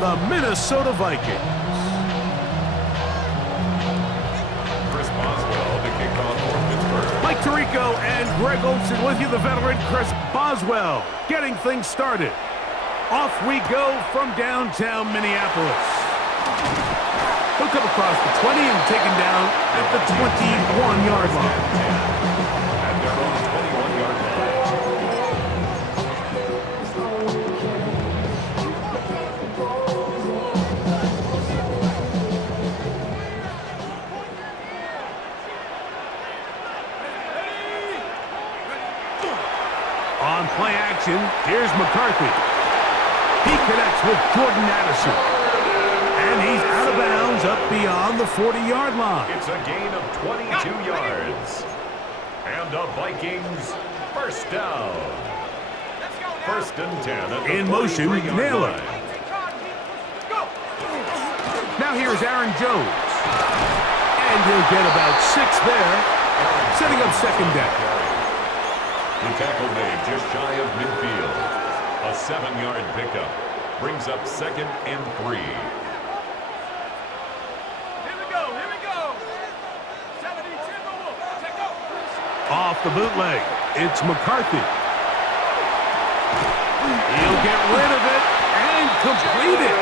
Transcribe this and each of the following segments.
the Minnesota Vikings. Mike Tirico and Greg Olsen with you, the veteran Chris Boswell, getting things started. Off we go from downtown Minneapolis. He'll come across the 20 and taken down at the 21-yard line. At their own 21-yard line. On play action, here's McCarthy. He connects with Jordan Addison. And he's out of bounds up beyond the 40-yard line. It's a gain of 22 yards. And the Vikings first down. First and 10 at the in motion, Naylor. Now here's Aaron Jones. And he'll get about 6 there, setting up second down. The tackle made just shy of midfield. A 7-yard pickup brings up second and 3. Here we go. 72. Check out. Off the bootleg, it's McCarthy. He'll get rid of it and complete it.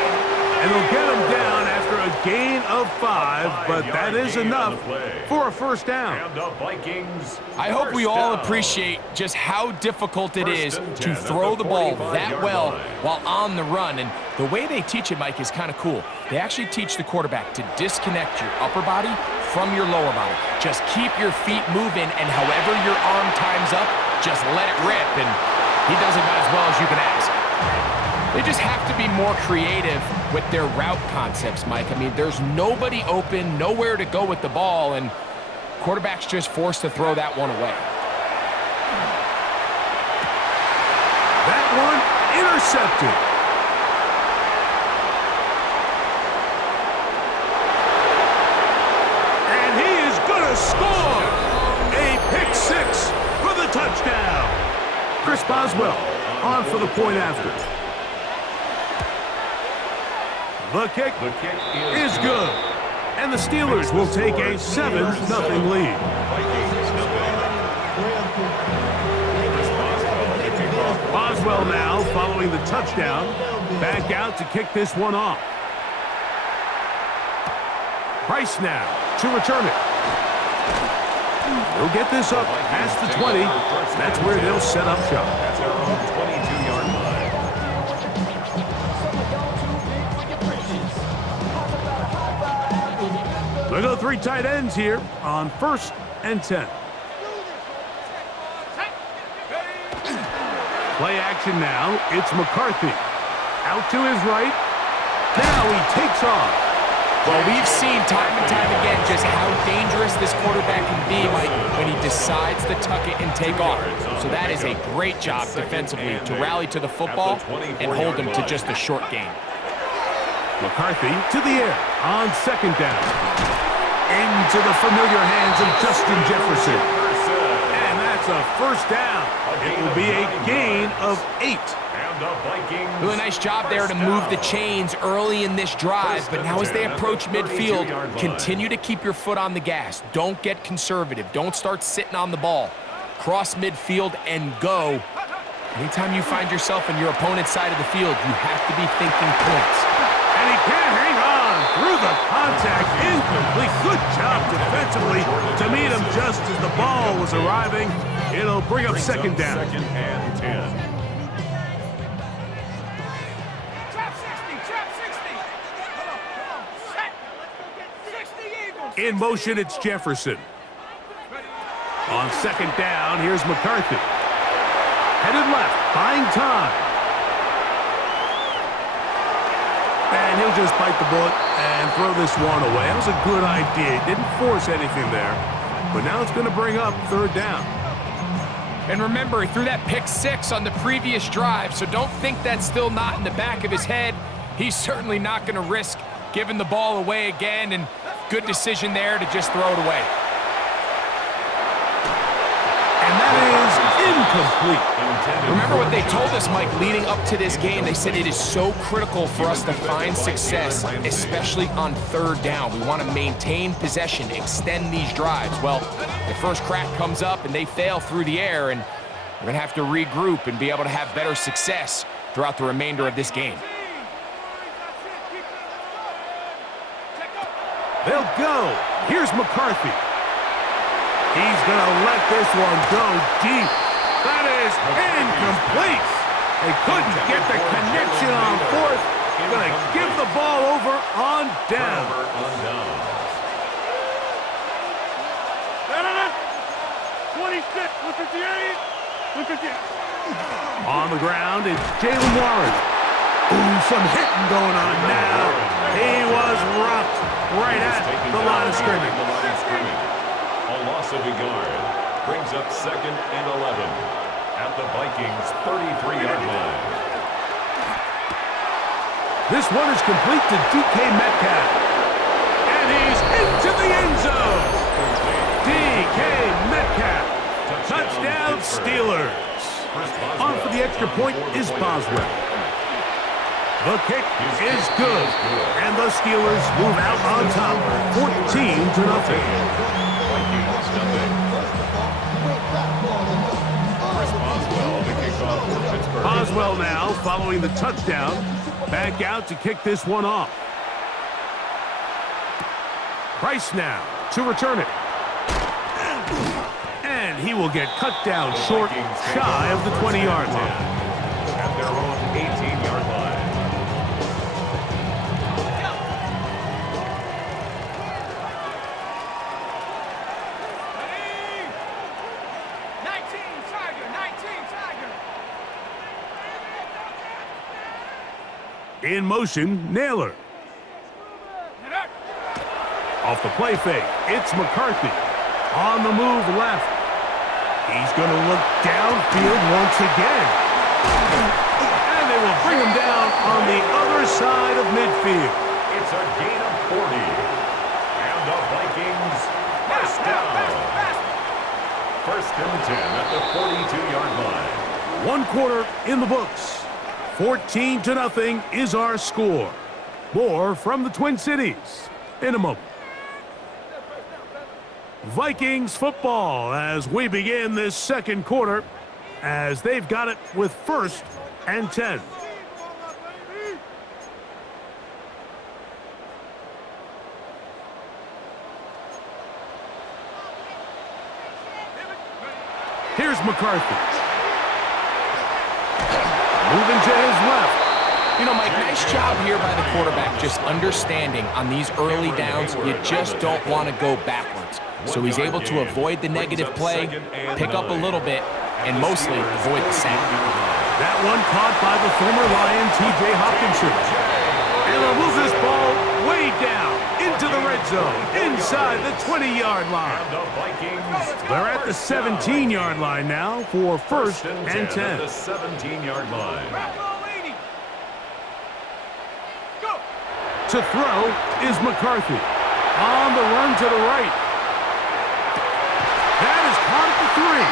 And he'll get him down after a gain of 5, but that is enough for a first down. And the Vikings. I hope we all appreciate just how difficult it is to throw the ball that well while on the run. And the way they teach it, Mike, is kind of cool. They actually teach the quarterback to disconnect your upper body from your lower body. Just keep your feet moving, and however your arm times up, just let it rip. And he does it about as well as you can ask. They just have to be more creative with their route concepts, Mike. I mean, there's nobody open, nowhere to go with the ball, and quarterback's just forced to throw that one away. That one intercepted. And he is going to score a pick 6 for the touchdown. Chris Boswell on for the point after. The kick is good. And the Steelers will take a 7-0 lead. Boswell now following the touchdown. Back out to kick this one off. Price now to return it. He'll get this up past the 20. That's where they'll set up shop. That's their own 22-yard line. We'll go 3 tight ends here on 1st and 10. Play action now. It's McCarthy. Out to his right. Now he takes off. Well, we've seen time and time again just how dangerous this quarterback can be, Mike, when he decides to tuck it and take off. So that is a great job defensively to rally to the football and hold him to just a short gain. McCarthy to the air on second down. Into the familiar hands of Justin Jefferson. And that's a first down. It will be a gain of 8. Really nice job there to move the chains early in this drive, but now as they approach midfield, continue to keep your foot on the gas. Don't get conservative. Don't start sitting on the ball. Cross midfield and go. Anytime you find yourself in your opponent's side of the field, you have to be thinking points. And he can't hang on through the contact. Incomplete. Good job defensively to meet him just as the ball was arriving. It'll bring up second down. Second and 10. In motion, it's Jefferson. On second down, here's McCarthy. Headed left, buying time. And he'll just bite the bullet and throw this one away. That was a good idea. Didn't force anything there. But now it's going to bring up third down. And remember, he threw that pick 6 on the previous drive, so don't think that's still not in the back of his head. He's certainly not going to risk giving the ball away again, and good decision there to just throw it away. And that is incomplete. Remember what they told us, Mike, leading up to this game? They said it is so critical for us to find success, especially on third down. We want to maintain possession, extend these drives. Well, the first crack comes up and they fail through the air, and we're going to have to regroup and be able to have better success throughout the remainder of this game. They'll go. Here's McCarthy. He's going to let this one go deep. That is incomplete. They couldn't get the connection on fourth. Going to give the ball over on down. 26, look at the 8. Look at the 8. On the ground, it's Jalen Warren. Ooh, some hitting going on now. He was rocked right at the line of scrimmage. A loss of a yard brings up 2nd and 11 at the Vikings' 33-yard line. This one is complete to DK Metcalf. And he's into the end zone. DK Metcalf. Touchdown, Steelers. On for the extra point is Boswell. The kick is good. And the Steelers move out on top, 14-0. Boswell now, following the touchdown, back out to kick this one off. Price now to return it. And he will get cut down short, shy of the 20-yard line. At their own 18-yard line. In motion, Naylor. Off the play fake, it's McCarthy. On the move left. He's going to look downfield once again. And they will bring him down on the other side of midfield. It's a gain of 40. And the Vikings first down. 1st and 10 at the 42-yard line. 1 quarter in the books. 14-0 is our score. More from the Twin Cities in a moment. Vikings football as we begin this 2nd quarter, as they've got it with 1st and 10. Here's McCarthy. Moving to his left. You know, Mike, nice job here by the quarterback, just understanding on these early downs, you just don't want to go backwards. So he's able to avoid the negative play, pick up a little bit, and mostly avoid the sack. That one caught by the former Lion, T.J. Hopkinson. And they'll move this ball way down into the red zone, inside the 20-yard line. They're at the 17-yard line now for 1st and 10. The 17-yard line. To throw is McCarthy. On the run to the right. That is caught at the 3.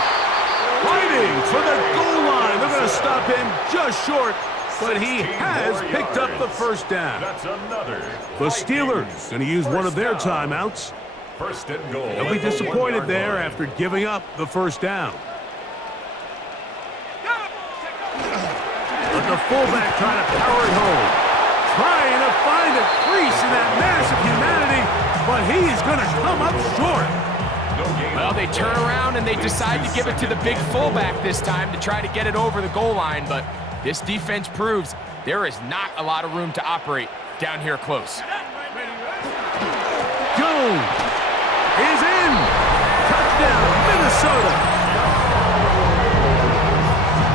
Fighting for the goal line. They're going to stop him just short, but he has picked up the 1st down. That's another. The Steelers going to use one of their timeouts. 1st and goal. They'll be disappointed there after giving up the 1st down. But the fullback trying to power it home. Trying to find a crease in that mass of humanity, but he's going to come up short. Well, they turn around and they decide to give it to the big fullback this time to try to get it over the goal line, but this defense proves there is not a lot of room to operate down here close. Jones is in. Touchdown, Minnesota.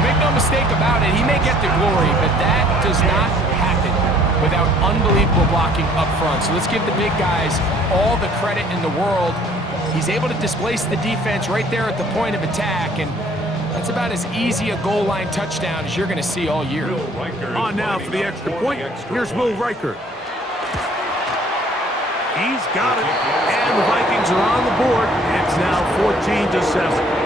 Make no mistake about it, he may get the glory, but that does not happen without unbelievable blocking up front. So let's give the big guys all the credit in the world. He's able to displace the defense right there at the point of attack, and that's about as easy a goal line touchdown as you're going to see all year. On now for the extra point. Here's Will Riker. He's got it, and the Vikings are on the board. It's now 14-7.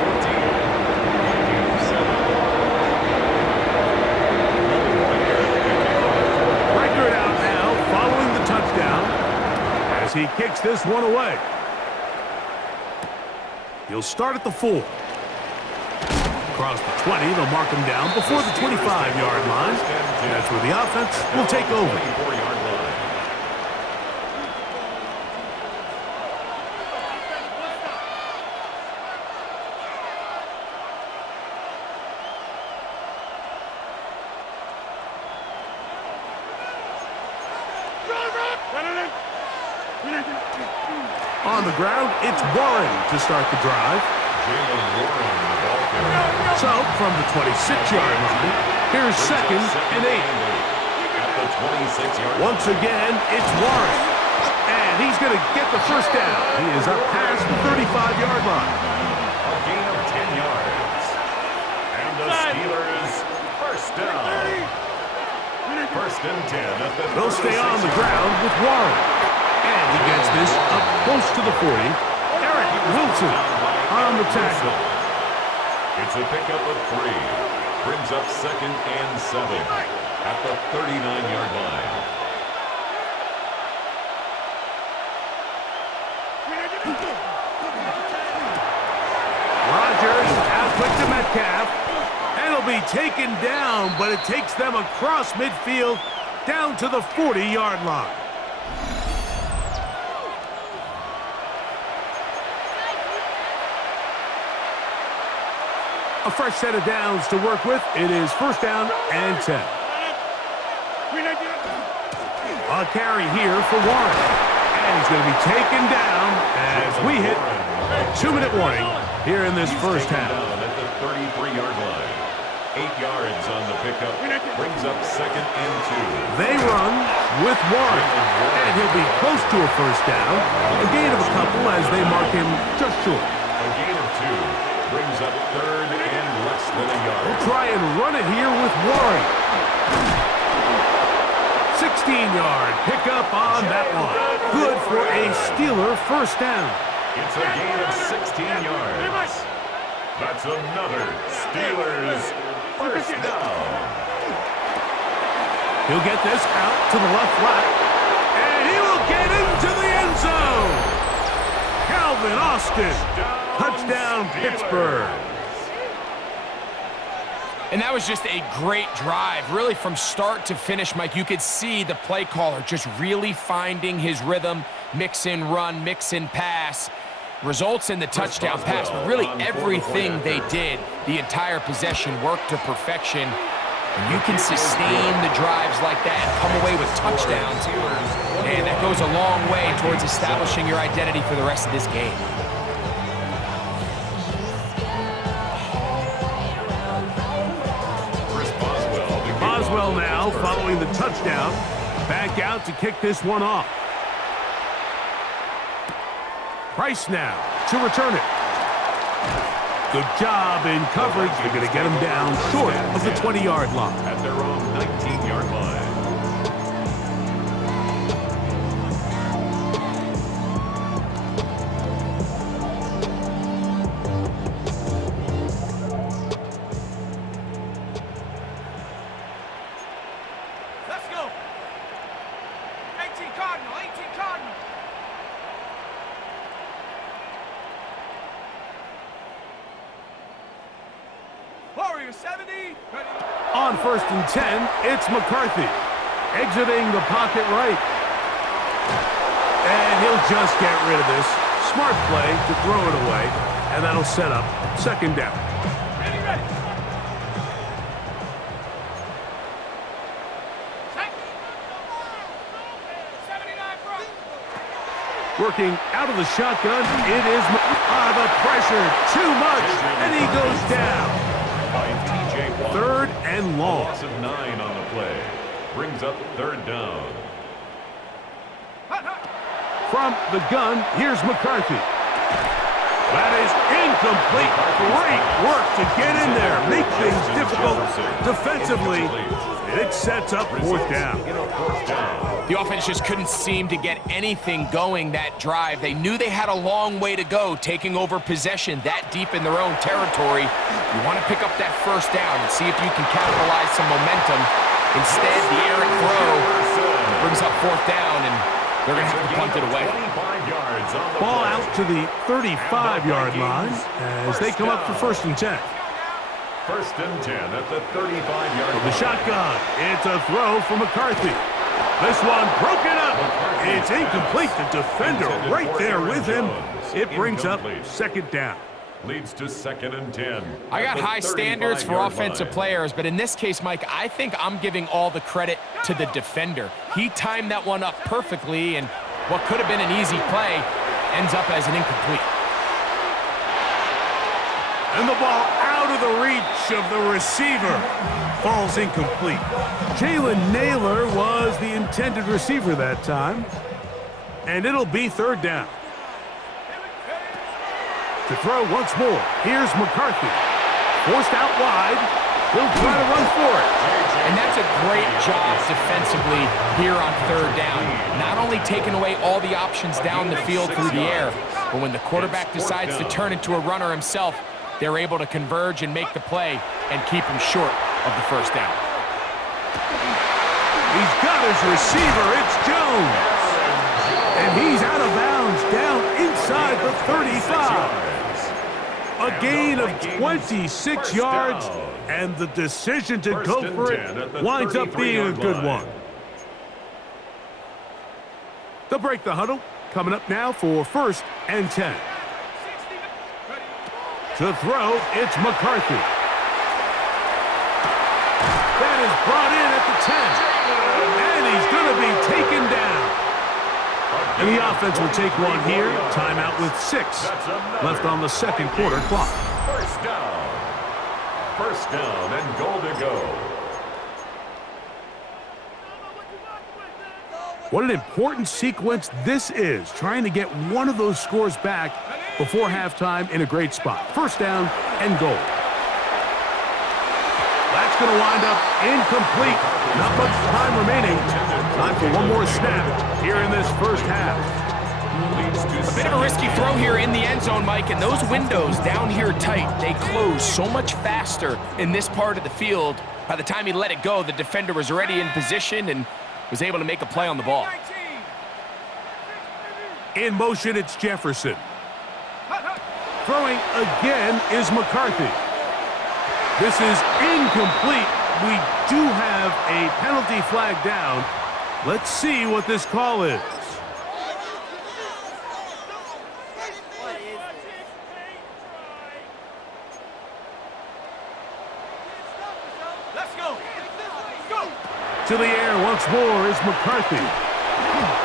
he kicks this one away. He'll start at the 4. Across the 20, they'll mark him down before the 25-yard line. That's where the offense will take over. On the ground, it's Warren to start the drive. So, from the 26-yard line, here's 2nd and 8. Once again, it's Warren. And he's going to get the first down. He is up past the 35-yard line. A gain of 10 yards. And the Steelers first down. 1st and 10 at the They'll stay on the ground with Warren. And he gets this up close to the 40. Eric Wilson on the tackle. It's a pickup of 3. Brings up 2nd and 7 at the 39-yard line. Rodgers out quick to Metcalf. And it'll be taken down, but it takes them across midfield down to the 40-yard line. A fresh set of downs to work with. It is 1st down and 10. A carry here for Warren. And he's going to be taken down as we hit a 2-minute warning here in this first half. At the 33-yard line. 8 yards on the pickup. Brings up 2nd and 2. They run with Warren. And he'll be close to a first down. A gain of a couple as they mark him just short. A gain of 2. Brings up 3rd and less than a yard. We'll try and run it here with Warren. 16-yard pickup on that one. Good for a Steeler first down. It's a gain of 16 yards. That's another Steelers first down. He'll get this out to the left flat. And he will get into the end zone. Calvin Austin. Touchdown, Pittsburgh. And that was just a great drive. Really, from start to finish, Mike, you could see the play caller just really finding his rhythm. Mix in run, mix in pass. Results in the touchdown pass. But really, everything they did, the entire possession, worked to perfection. And you can sustain the drives like that and come away with touchdowns. And that goes a long way towards establishing your identity for the rest of this game. Boswell now, following the touchdown, back out to kick this one off. Price now to return it. Good job in coverage. They're going to get him down short of the 20-yard line. At their own 19-yard line. Let's go. 18 Cardinal, 18 Cardinal. Warrior 70. Ready. On 1st and 10, it's McCarthy. Exiting the pocket right. And he'll just get rid of this. Smart play to throw it away. And that'll set up 2nd down. Ready, ready. Set. 79 front. Working out of the shotgun, it is the pressure, too much, and he goes down. By T.J. Watt. 3rd and long. Loss of 9 on the play. Brings up 3rd down. From the gun, here's McCarthy. That is incomplete. Great work to get in there, make things difficult defensively. It sets up 4th down. The offense just couldn't seem to get anything going that drive. They knew they had a long way to go, taking over possession that deep in their own territory. You want to pick up that first down and see if you can capitalize some momentum. Instead, the errant throw brings up 4th down, and They're going to have to punt it away. 25 yards on the Ball play. out to the 35-yard line as they come up for 1st and 10. 1st and 10 at the 35-yard line. The shotgun. It's a throw for McCarthy. This one broken up. It's incomplete. The defender right there with him. It brings up 2nd down. Leads to 2nd and 10. I got high standards for offensive players, but in this case, Mike, I think I'm giving all the credit to the defender. He timed that one up perfectly, and what could have been an easy play ends up as an incomplete. And the ball out of the reach of the receiver. Falls incomplete. Jalen Naylor was the intended receiver that time. And it'll be 3rd down. To throw once more. Here's McCarthy. Forced out wide. He'll try to run for it. And that's a great job defensively here on 3rd down. Not only taking away all the options down the field through the air, but when the quarterback decides to turn into a runner himself, they're able to converge and make the play and keep him short of the 1st down. He's got his receiver. It's Jones. And he's out of bounds down inside the 35. A gain of 26 yards, and the decision to go for it winds up being a good one. They'll break the huddle. Coming up now for 1st and 10. To throw, it's McCarthy. That is brought in at the 10. And he's going to be taken down. And the offense will take one here. Timeout with 6 left on the 2nd quarter clock. 1st down. 1st down and goal to go. What an important sequence this is, trying to get one of those scores back before halftime in a great spot. 1st down and goal. That's going to wind up incomplete. Not much time remaining. Time for one more snap here in this 1st half. A bit of a risky throw here in the end zone, Mike, and those windows down here tight, they close so much faster in this part of the field. By the time he let it go, the defender was already in position and was able to make a play on the ball. In motion, it's Jefferson. Throwing again is McCarthy. This is incomplete. We do have a penalty flag down. Let's see what this call is. Let's go. Go. To the air once more is McCarthy.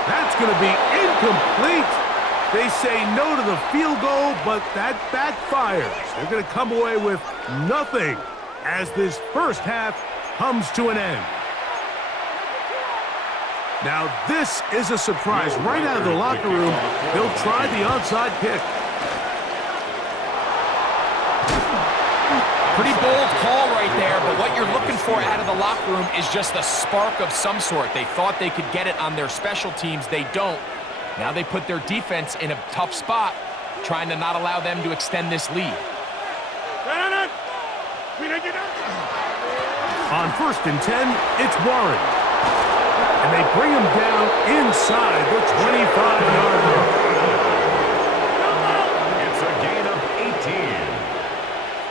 That's going to be incomplete. They say no to the field goal, but that backfires. They're going to come away with nothing as this 1st half comes to an end. Now this is a surprise. Right out of the locker room, they'll try the onside kick. Pretty bold call right there, but what you're looking for out of the locker room is just a spark of some sort. They thought they could get it on their special teams. They don't. Now they put their defense in a tough spot, trying to not allow them to extend this lead. On 1st and 10, it's Warren. And they bring him down inside the 25-yard line. It's a gain of 18.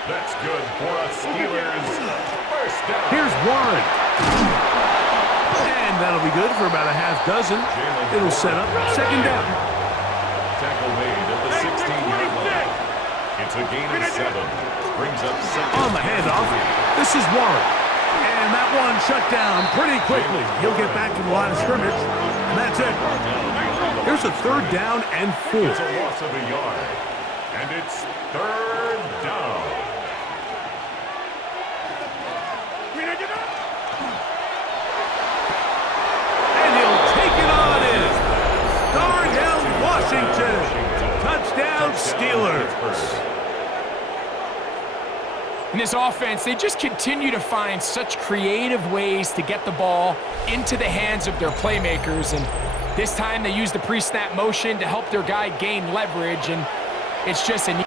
That's good for a Steelers 1st down. Here's Warren. And that'll be good for about a half dozen. It'll set up 2nd down. Tackle made at the 16-yard line. It's a gain of 7. Brings up 2nd. On the handoff, this is Warren. And that one shut down pretty quickly. He'll get back to the line of scrimmage, and that's it. Here's a 3rd down and 4. It's a loss of a yard. And it's 3rd down. And he'll take it on in. Darnell Washington. Touchdown, Steelers. In this offense, they just continue to find such creative ways to get the ball into the hands of their playmakers. And this time they use the pre-snap motion to help their guy gain leverage. And it's just an